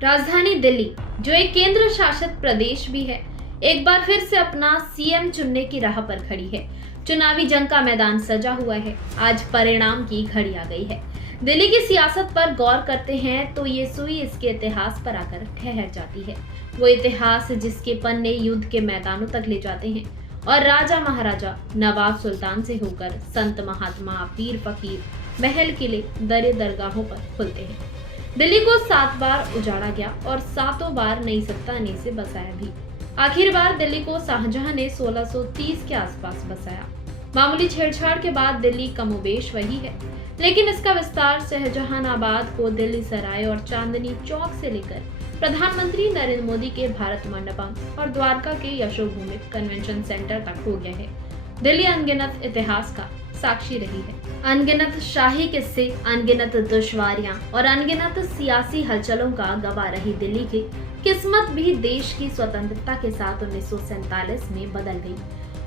राजधानी दिल्ली, जो एक केंद्र शासित प्रदेश भी है, एक बार फिर से अपना सीएम चुनने की राह पर खड़ी है। चुनावी जंग का मैदान सजा हुआ है। आज परिणाम की घड़ी आ गई है। दिल्ली की सियासत पर गौर करते हैं तो ये सुई इसके इतिहास पर आकर ठहर जाती है। वो इतिहास जिसके पन्ने युद्ध के मैदानों तक ले जाते हैं और राजा महाराजा, नवाब सुल्तान से होकर संत महात्मा, पीर फकीर, महल किले, दरे दरगाहों पर खुलते हैं। दिल्ली को 7 बार उजाड़ा गया और 7 बार नई सत्ता ने इसे बसाया भी। आखिर बार दिल्ली को शाहजहां ने 1630 के आसपास बसाया। मामूली छेड़छाड़ के बाद दिल्ली कमोबेश वही है, लेकिन इसका विस्तार शाहजहानाबाद को दिल्ली सराय और चांदनी चौक से लेकर प्रधानमंत्री नरेंद्र मोदी के भारत मंडपम और द्वारका के यशोभूमि कन्वेंशन सेंटर तक हो गया है। दिल्ली अनगिनत इतिहास का साक्षी रही है। अनगिनत शाही किस्से, अनगिनत दुश्वारियां और अनगिनत सियासी हलचलों का गवाह रही दिल्ली की किस्मत भी देश की स्वतंत्रता के साथ 1947 में बदल गई।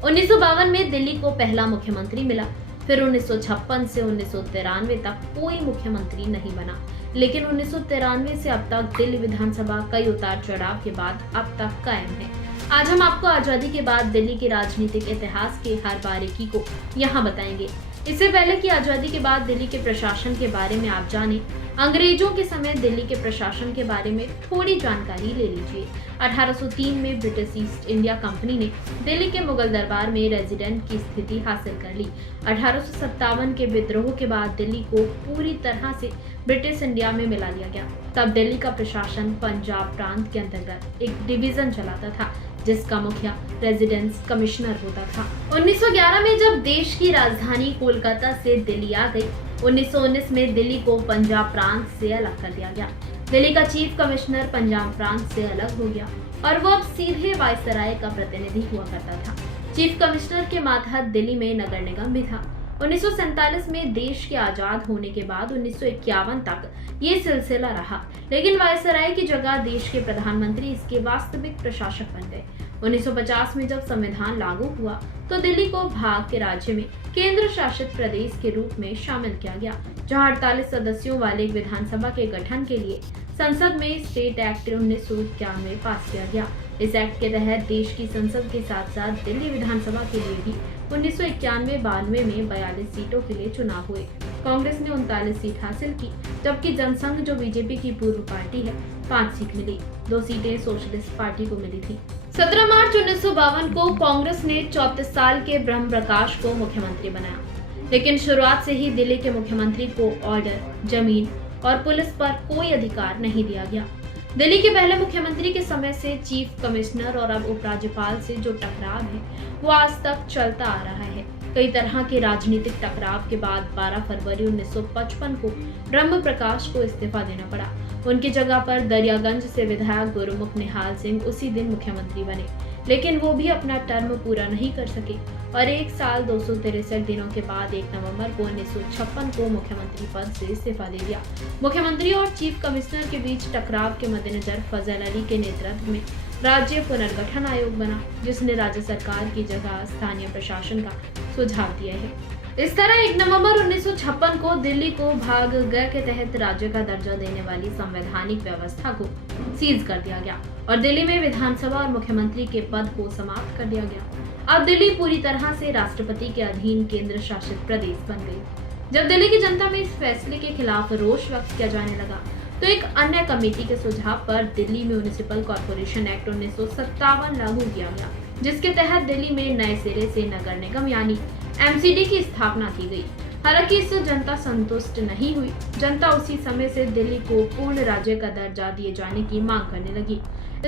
1952 में दिल्ली को पहला मुख्यमंत्री मिला। फिर 1956 से 1993 तक कोई मुख्यमंत्री नहीं बना, लेकिन 1993 से अब तक दिल्ली विधानसभा कई उतार चढ़ाव के बाद अब तक कायम है। आज हम आपको आजादी के बाद दिल्ली के राजनीतिक इतिहास के हर बारीकी को यहाँ बताएंगे। इससे पहले कि आजादी के बाद दिल्ली के प्रशासन के बारे में आप जानें, अंग्रेजों के समय दिल्ली के प्रशासन के बारे में थोड़ी जानकारी ले लीजिए। 1803 में ब्रिटिश ईस्ट इंडिया कंपनी ने दिल्ली के मुगल दरबार में रेजिडेंट की स्थिति हासिल कर ली। 1857 के विद्रोह के बाद दिल्ली को पूरी तरह से ब्रिटिश इंडिया में मिला लिया गया। तब दिल्ली का प्रशासन पंजाब प्रांत के अंतर्गत एक डिवीजन चलाता था, जिसका मुखिया रेजिडेंस कमिश्नर होता था। 1911 में जब देश की राजधानी कोलकाता से दिल्ली आ गई, 1919 में दिल्ली को पंजाब प्रांत से अलग कर दिया गया। दिल्ली का चीफ कमिश्नर पंजाब प्रांत से अलग हो गया और वो अब सीधे वायसराय का प्रतिनिधि हुआ करता था। चीफ कमिश्नर के मातहत दिल्ली में नगर निगम भी था। 1947 में देश के आजाद होने के बाद 1951 तक ये सिलसिला रहा, लेकिन वायसराय की जगह देश के प्रधानमंत्री इसके वास्तविक प्रशासक बन गए। 1950 में जब संविधान लागू हुआ तो दिल्ली को भाग के राज्य में केंद्र शासित प्रदेश के रूप में शामिल किया गया, जहां 48 सदस्यों वाले विधानसभा के गठन के लिए संसद में स्टेट एक्ट 1991 पास किया गया। इस एक्ट के तहत देश की संसद के साथ साथ दिल्ली विधानसभा के लिए भी 1991-92 में 42 सीटों के लिए चुनाव हुए। कांग्रेस ने 39 सीट हासिल की, जबकि जनसंघ, जो बीजेपी की पूर्व पार्टी है, 5 सीट मिली। 2 सीटें सोशलिस्ट पार्टी को मिली थी। 17 मार्च 1952 को कांग्रेस ने 34 साल के ब्रह्म प्रकाश को मुख्यमंत्री बनाया, लेकिन शुरुआत से ही दिल्ली के मुख्यमंत्री को ऑर्डर, जमीन और पुलिस पर कोई अधिकार नहीं दिया गया। दिल्ली के पहले मुख्यमंत्री के समय से चीफ कमिश्नर और अब उपराज्यपाल से जो टकराव है वो आज तक चलता आ रहा है। कई तरह के राजनीतिक टकराव के बाद 12 फरवरी 1955 को ब्रह्म प्रकाश को इस्तीफा देना पड़ा। उनकी जगह पर दरियागंज से विधायक गुरुमुख निहाल सिंह उसी दिन मुख्यमंत्री बने, लेकिन वो भी अपना टर्म पूरा नहीं कर सके और 1 साल 263 दिनों के बाद 1 नवंबर को 1956 को मुख्यमंत्री पद से इस्तीफा दे दिया। मुख्यमंत्री और चीफ कमिश्नर के बीच टकराव के मद्देनजर फजल अली के नेतृत्व में राज्य पुनर्गठन आयोग बना, जिसने राज्य सरकार की जगह स्थानीय प्रशासन का सुझाव दिया है। इस तरह 1 नवंबर 1956 को दिल्ली को भाग ग के तहत राज्य का दर्जा देने वाली संवैधानिक व्यवस्था को सीज कर दिया गया और दिल्ली में विधानसभा और मुख्यमंत्री के पद को समाप्त कर दिया गया। अब दिल्ली पूरी तरह से राष्ट्रपति के अधीन केंद्र शासित प्रदेश बन गई। जब दिल्ली की जनता में इस फैसले के खिलाफ रोष व्यक्त किया जाने लगा तो एक अन्य कमेटी के सुझाव पर दिल्ली में म्युनिसिपल कॉर्पोरेशन एक्ट 1957 लागू किया गया, जिसके तहत दिल्ली में नए सिरे से नगर निगम यानी एमसीडी की स्थापना की गई। हालांकि इससे जनता संतुष्ट नहीं हुई। जनता उसी समय से दिल्ली को पूर्ण राज्य का दर्जा दिए जाने की मांग करने लगी।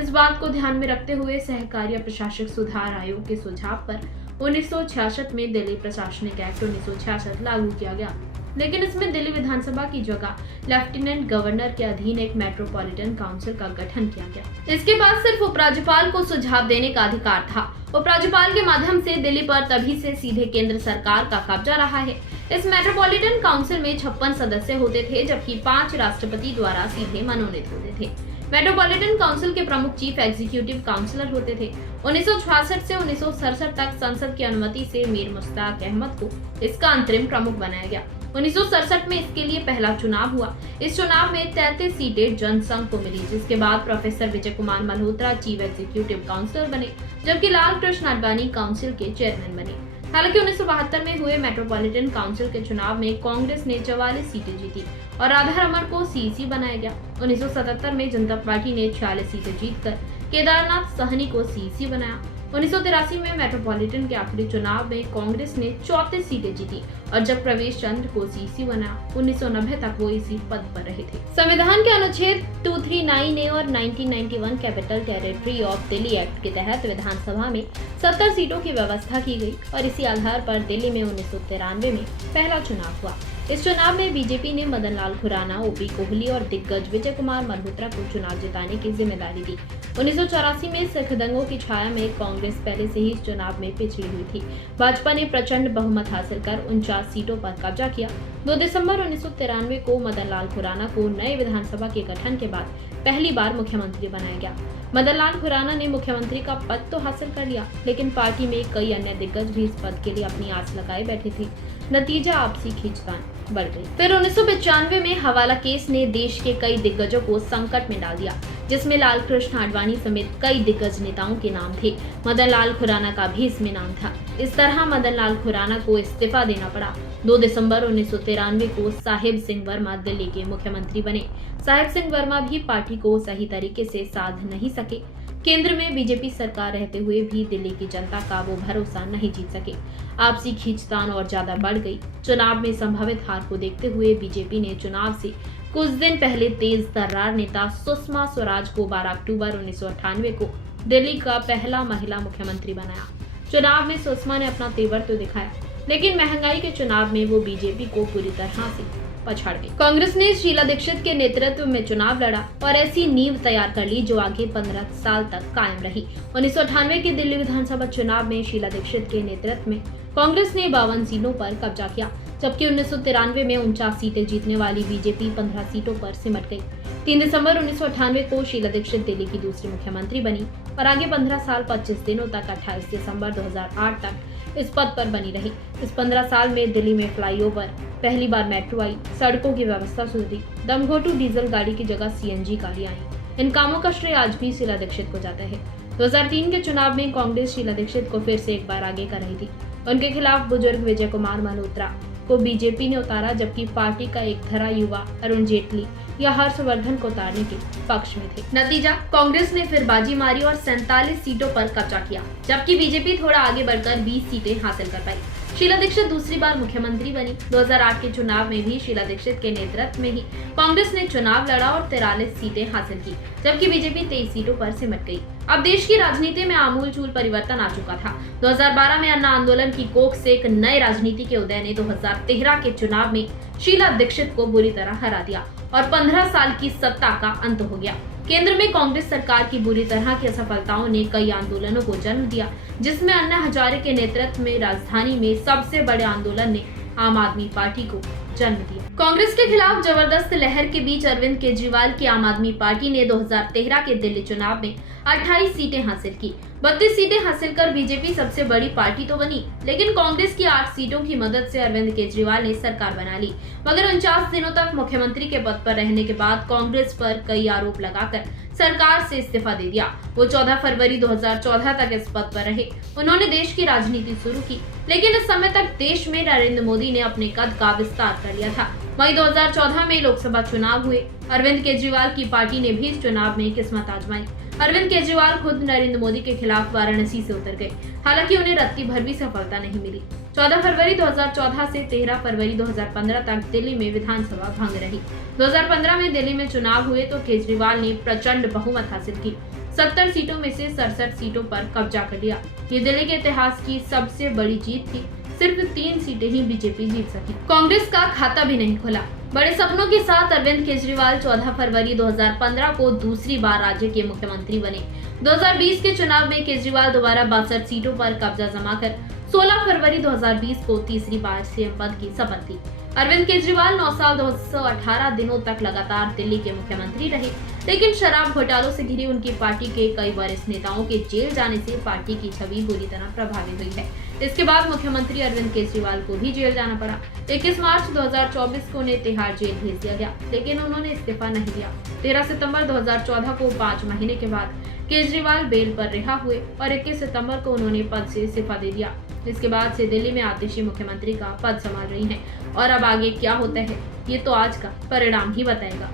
इस बात को ध्यान में रखते हुए सहकार्य प्रशासक सुधार आयोग के सुझाव पर 1966 में दिल्ली प्रशासनिक एक्ट 1966 लागू किया गया, लेकिन इसमें दिल्ली विधानसभा की जगह लेफ्टिनेंट गवर्नर के अधीन एक मेट्रोपॉलिटन काउंसिल का गठन किया गया। इसके बाद सिर्फ उपराज्यपाल को सुझाव देने का अधिकार था। उपराज्यपाल के माध्यम से दिल्ली पर तभी से सीधे केंद्र सरकार का कब्जा रहा है। इस मेट्रोपॉलिटन काउंसिल में 56 सदस्य होते थे, जबकि 5 राष्ट्रपति द्वारा सीधे मनोनीत होते थे। मेट्रोपॉलिटन काउंसिल के प्रमुख चीफ एग्जीक्यूटिव काउंसिलर होते थे। 1966 से 1967 तक संसद की अनुमति से मीर मुश्ताक अहमद को इसका अंतरिम प्रमुख बनाया गया। 1967 में इसके लिए पहला चुनाव हुआ। इस चुनाव में 33 सीटें जनसंघ को मिली, जिसके बाद professor Vijay Kumar Malhotra chief executive councillor बने, जबकि लाल कृष्ण आडवाणी काउंसिल के चेयरमैन बने। हालांकि 1972 में हुए मेट्रोपॉलिटन काउंसिल के चुनाव में कांग्रेस ने 44 सीटें जीती और राधा रमण को सीईसी बनाया गया। 1977 में जनता पार्टी ने 46 सीटें जीतकर केदारनाथ सहनी को सीईसी बनाया। 1983 में मेट्रोपॉलिटन के आखिरी चुनाव में कांग्रेस ने 34 सीटें जीती और जब प्रवेश चंद्र को सीईसी बनाया। 1990 तक वो इसी पद पर रहे थे। संविधान के अनुच्छेद 239A और 1991 capital territory of Delhi act के तहत विधानसभा में 70 सीटों की व्यवस्था की गई और इसी आधार पर दिल्ली में 1993 में पहला चुनाव हुआ। इस चुनाव में बीजेपी ने मदन लाल खुराना, ओपी कोहली और दिग्गज विजय कुमार मल्होत्रा को चुनाव जिताने की जिम्मेदारी दी। 1984 में सिख दंगों की छाया में कांग्रेस पहले से ही इस चुनाव में पिछड़ी हुई थी। भाजपा ने प्रचंड बहुमत हासिल कर 49 सीटों पर कब्जा किया। 2 दिसंबर 1993 को मदन लाल खुराना को नए विधानसभा के गठन के बाद पहली बार मुख्यमंत्री बनाया गया। मदन लाल खुराना ने मुख्यमंत्री का पद तो हासिल कर लिया, लेकिन पार्टी में कई अन्य दिग्गज भी इस पद के लिए अपनी आस लगाए बैठे थे। नतीजा आपसी खींचतान बढ़ गई। फिर 1995 में हवाला केस ने देश के कई दिग्गजों को संकट में डाल दिया, जिसमें लाल कृष्ण आडवाणी समेत कई दिग्गज नेताओं के नाम थे। मदन लाल खुराना का भी इसमें नाम था। इस तरह मदन लाल खुराना को इस्तीफा देना पड़ा। 2 दिसंबर 1993 को साहिब सिंह वर्मा दिल्ली के मुख्यमंत्री बने। साहिब सिंह वर्मा भी पार्टी को सही तरीके से साध नहीं सके। केंद्र में बीजेपी सरकार रहते हुए भी दिल्ली की जनता का वो भरोसा नहीं जीत सके। आपसी खींचतान और ज्यादा बढ़ गई। चुनाव में संभावित हार को देखते हुए बीजेपी ने चुनाव से कुछ दिन पहले तेज तर्रार नेता सुषमा स्वराज को 12 अक्टूबर 1998 को दिल्ली का पहला महिला मुख्यमंत्री बनाया। चुनाव में सुषमा ने अपना तेवर तो दिखाया, लेकिन महंगाई के चुनाव में वो बीजेपी को पूरी तरह से पछाड़ गई। कांग्रेस ने शीला दीक्षित के नेतृत्व में चुनाव लड़ा और ऐसी नींव तैयार कर ली जो आगे 15 साल तक कायम रही। 1998 के दिल्ली विधानसभा चुनाव में शीला दीक्षित के नेतृत्व में कांग्रेस ने 52 सीटों पर कब्जा किया, जबकि 1993 में 49 सीटें जीतने वाली बीजेपी 15 सीटों पर सिमट गई। 3 दिसंबर 1998 को शीला दीक्षित दिल्ली की दूसरी मुख्यमंत्री बनी और आगे 15 साल 25 दिनों तक 28 दिसंबर 2008 तक इस पद पर बनी रही। इस 15 साल में दिल्ली में फ्लाईओवर, पहली बार मेट्रो आई, सड़कों की व्यवस्था सुधरी, दमघोटू डीजल गाड़ी की जगह सीएनजी गाड़ी आई। इन कामों का श्रेय आज भी शीला दीक्षित को जाता है। 2003 के चुनाव में कांग्रेस शीला दीक्षित को फिर से एक बार आगे कर रही थी। उनके खिलाफ बुजुर्ग विजय कुमार मल्होत्रा को बीजेपी ने उतारा, जबकि पार्टी का एक धरा युवा अरुण जेटली या हर्षवर्धन को उतारने के पक्ष में थे। नतीजा, कांग्रेस ने फिर बाजी मारी और 47 सीटों पर कब्जा किया, जबकि बीजेपी थोड़ा आगे बढ़कर 20 सीटें हासिल कर पाई। शीला दीक्षित दूसरी बार मुख्यमंत्री बनी। 2008 के चुनाव में भी शीला दीक्षित के नेतृत्व में ही कांग्रेस ने चुनाव लड़ा और 43 सीटें हासिल की, जबकि बीजेपी 23 सीटों पर सिमट गई। अब देश की राजनीति में आमूलचूल परिवर्तन आ चुका था। 2012 में अन्ना आंदोलन की कोख से एक नए राजनीति के उदय ने 2013 के चुनाव में शीला दीक्षित को बुरी तरह हरा दिया और 15 साल की सत्ता का अंत हो गया। केंद्र में कांग्रेस सरकार की बुरी तरह की असफलताओं ने कई आंदोलनों को जन्म दिया, जिसमें अन्ना हजारे के नेतृत्व में राजधानी में सबसे बड़े आंदोलन ने आम आदमी पार्टी को जन्म दिया। कांग्रेस के खिलाफ जबरदस्त लहर के बीच अरविंद केजरीवाल की आम आदमी पार्टी ने 2013 के दिल्ली चुनाव में 28 सीटें हासिल की। 32 सीटें हासिल कर बीजेपी सबसे बड़ी पार्टी तो बनी, लेकिन कांग्रेस की 8 सीटों की मदद से अरविंद केजरीवाल ने सरकार बना ली। मगर 49 दिनों तक मुख्यमंत्री के पद पर रहने के बाद कांग्रेस पर कई आरोप लगाकर सरकार से इस्तीफा दे दिया। वो 14 फरवरी 2014 तक इस पद पर रहे। उन्होंने देश की राजनीति शुरू की, लेकिन इस समय तक देश में नरेंद्र मोदी ने अपने कद का विस्तार कर लिया था। मई 2014 में लोकसभा चुनाव हुए। अरविंद केजरीवाल की पार्टी ने भी इस चुनाव में किस्मत आजमाई। अरविंद केजरीवाल खुद नरेंद्र मोदी के खिलाफ वाराणसी से उतर गए, हालांकि उन्हें रत्ती भर भी सफलता नहीं मिली। 14 फरवरी 2014 से 13 फरवरी 2015 तक दिल्ली में विधानसभा भंग रही। 2015 में दिल्ली में चुनाव हुए तो केजरीवाल ने प्रचंड बहुमत हासिल की। 70 सीटों में से 67 सीटों पर कब्जा कर लिया। ये दिल्ली के इतिहास की सबसे बड़ी जीत थी। सिर्फ 3 सीटें ही बीजेपी जीत सकी। कांग्रेस का खाता भी नहीं खुला। बड़े सपनों के साथ अरविंद केजरीवाल 14 फरवरी 2015 को दूसरी बार राज्य के मुख्यमंत्री बने। 2020 के चुनाव में केजरीवाल दोबारा 62 सीटों पर कब्जा जमाकर 16 फरवरी 2020 को तीसरी बार सीएम पद की शपथ ली। अरविंद केजरीवाल 9 साल 218 दिनों तक लगातार दिल्ली के मुख्यमंत्री रहे, लेकिन शराब घोटालों से घिरी उनकी पार्टी के कई वरिष्ठ नेताओं के जेल जाने से पार्टी की छवि बुरी तरह प्रभावित हुई है। इसके बाद मुख्यमंत्री अरविंद केजरीवाल को भी जेल जाना पड़ा। 21 मार्च 2024 को उन्हें तिहाड़ जेल भेज दिया गया, लेकिन उन्होंने इस्तीफा नहीं दिया। 13 सितंबर 2014 को 5 महीने के बाद केजरीवाल बेल पर रिहा हुए और 21 सितंबर को उन्होंने पद से इस्तीफा दे दिया। इसके बाद से दिल्ली में आतिशी मुख्यमंत्री का पद संभाल रही हैं और अब आगे क्या होता है ये तो आज का परिणाम ही बताएगा।